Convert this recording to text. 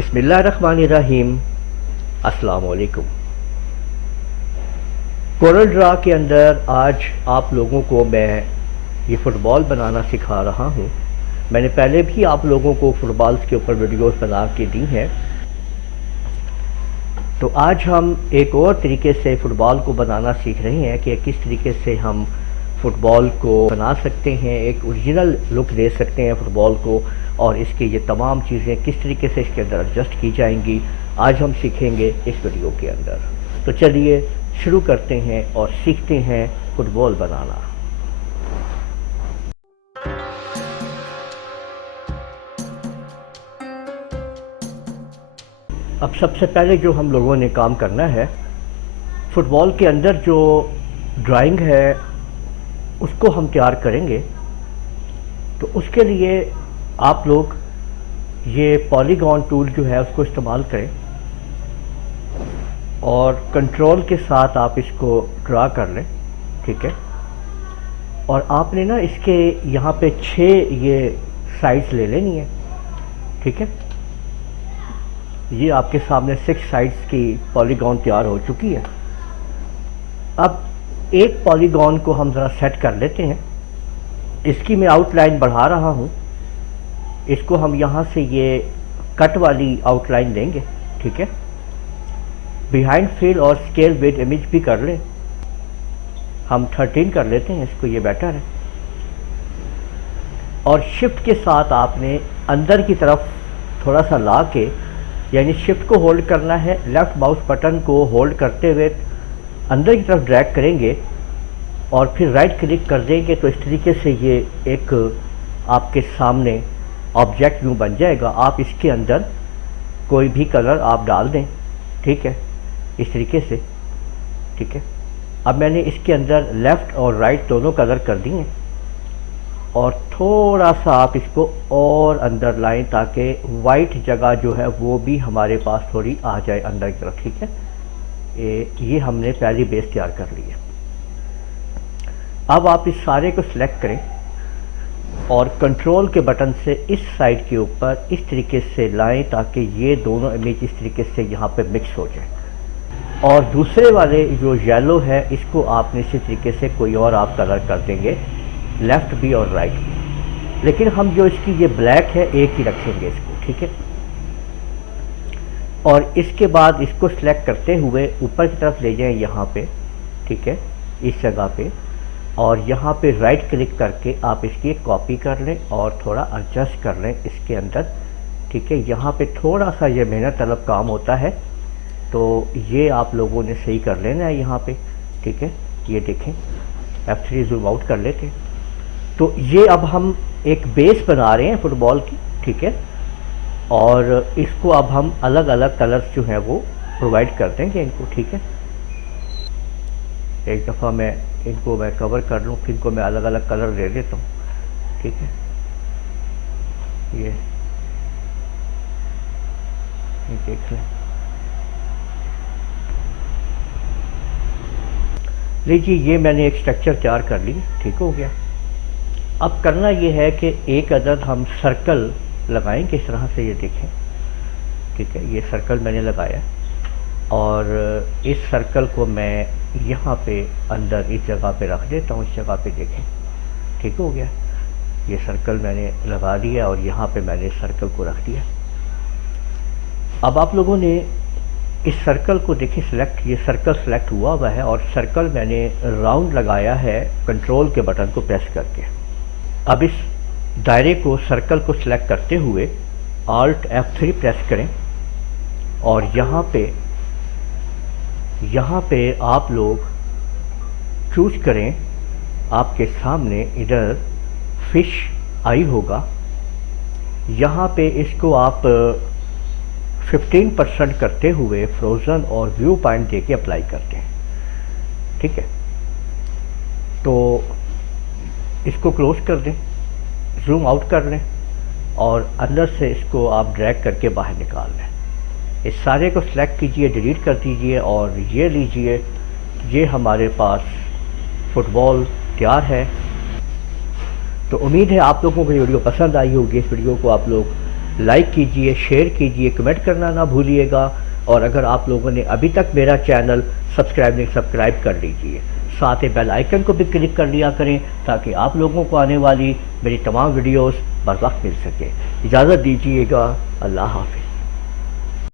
बिस्मिल्लाहिर्रहमानिर्रहीम। अस्सलाम वालेकुम। कोरल ड्रा के अंदर आज आप लोगों को मैं ये फ़ुटबॉल बनाना सिखा रहा हूँ। मैंने पहले भी आप लोगों को फ़ुटबॉल्स के ऊपर वीडियोस बना के दी हैं। तो आज हम एक और तरीके से फ़ुटबॉल को बनाना सीख रहे हैं कि किस तरीके से हम फ़ुटबॉल को बना सकते हैं, एक ओरिजिनल लुक दे सकते हैं फ़ुटबॉल को, और इसकी ये तमाम चीज़ें किस तरीके से इसके अंदर एडजस्ट की जाएंगी आज हम सीखेंगे इस वीडियो के अंदर। तो चलिए शुरू करते हैं और सीखते हैं फ़ुटबॉल बनाना। अब सबसे पहले जो हम लोगों ने काम करना है, फ़ुटबॉल के अंदर जो ड्राइंग है उसको हम तैयार करेंगे। तो उसके लिए आप लोग ये पॉलीगॉन टूल जो है उसको इस्तेमाल करें और कंट्रोल के साथ आप इसको ड्रा कर लें, ठीक है। और आपने ना इसके यहाँ पे 6 ये साइड्स ले लेनी है, ठीक है। ये आपके सामने 6 साइड्स की पॉलीगॉन तैयार हो चुकी है। अब एक पॉलीगॉन को हम ज़रा सेट कर लेते हैं। इसकी मैं आउटलाइन बढ़ा रहा हूँ। इसको हम यहाँ से ये कट वाली आउटलाइन देंगे, ठीक है। बिहाइंड फिल और स्केल विद इमेज भी कर लें। हम 13 कर लेते हैं इसको, ये बेटर है। और शिफ्ट के साथ आपने अंदर की तरफ थोड़ा सा ला के, यानी शिफ्ट को होल्ड करना है, लेफ़्ट माउस बटन को होल्ड करते हुए अंदर की तरफ ड्रैग करेंगे और फिर राइट क्लिक कर देंगे। तो इस तरीके से ये एक आपके सामने ऑब्जेक्ट व्यू बन जाएगा। आप इसके अंदर कोई भी कलर आप डाल दें, ठीक है, इस तरीके से, ठीक है। अब मैंने इसके अंदर लेफ़्ट और राइट दोनों कलर कर दिए और थोड़ा सा आप इसको और अंदर लाएं ताकि वाइट जगह जो है वो भी हमारे पास थोड़ी आ जाए अंदर की तरफ, ठीक है। ये हमने पहली बेस तैयार कर ली है। अब आप इस सारे को सिलेक्ट करें और कंट्रोल के बटन से इस साइड के ऊपर इस तरीके से लाएं ताकि ये दोनों इमेज इस तरीके से यहाँ पे मिक्स हो जाए। और दूसरे वाले जो येलो है इसको आपने इसी तरीके से कोई और आप कलर कर देंगे, लेफ़्ट भी और राइट भी। लेकिन हम जो इसकी ये ब्लैक है एक ही रखेंगे इसको, ठीक है। और इसके बाद इसको सिलेक्ट करते हुए ऊपर की तरफ ले जाएं यहाँ पे, ठीक है, इस जगह पे, और यहाँ पे राइट क्लिक करके आप इसकी एक कॉपी कर लें और थोड़ा एडजस्ट कर लें इसके अंदर, ठीक है। यहाँ पे थोड़ा सा ये मेहनत तलब काम होता है, तो ये आप लोगों ने सही कर लेना है यहाँ पे, ठीक है। ये देखें, F3 जूम आउट कर लेते हैं। तो ये अब हम एक बेस बना रहे हैं फ़ुटबॉल की, ठीक है। और इसको अब हम अलग अलग कलर्स जो हैं वो प्रोवाइड कर देंगे इनको, ठीक है। एक दफ़ा मैं इनको कवर कर लूँ, फिर इनको मैं अलग अलग कलर दे देता हूँ, ठीक है। ये देख लें, लीजिए ये मैंने एक स्ट्रक्चर तैयार कर ली, ठीक हो गया। अब करना ये है कि एक अदद हम सर्कल लगाएं किस तरह से, ये देखें, ठीक है। ये सर्कल मैंने लगाया और इस सर्कल को मैं यहाँ पे अंदर इस जगह पे रख देता हूँ, इस जगह पे देखें, ठीक हो गया। ये सर्कल मैंने लगा दिया और यहाँ पे मैंने इस सर्कल को रख दिया। अब आप लोगों ने इस सर्कल को देखें सिलेक्ट, ये सर्कल सिलेक्ट हुआ है और सर्कल मैंने राउंड लगाया है कंट्रोल के बटन को प्रेस करके। अब इस दायरे को, सर्कल को सिलेक्ट करते हुए Alt F3 प्रेस करें और यहाँ पे आप लोग चूज करें, आपके सामने इधर फिश आई होगा, यहाँ पे इसको आप 15% करते हुए फ्रोज़न और व्यू पॉइंट देके अप्लाई करते हैं, ठीक है। तो इसको क्लोज कर दें, जूम आउट कर लें और अंदर से इसको आप ड्रैग करके बाहर निकाल लें। इस सारे को सिलेक्ट कीजिए, डिलीट कर दीजिए और ये लीजिए, ये हमारे पास फ़ुटबॉल तैयार है। तो उम्मीद है आप लोगों को ये वीडियो पसंद आई होगी। इस वीडियो को आप लोग लाइक कीजिए, शेयर कीजिए, कमेंट करना ना भूलिएगा। और अगर आप लोगों ने अभी तक मेरा चैनल सब्सक्राइब कर लीजिए, साथ ही बेल आइकन को भी क्लिक कर लिया करें ताकि आप लोगों को आने वाली मेरी तमाम वीडियोस बर वक्त मिल सके। इजाज़त दीजिएगा। अल्लाह हाफ़िज़।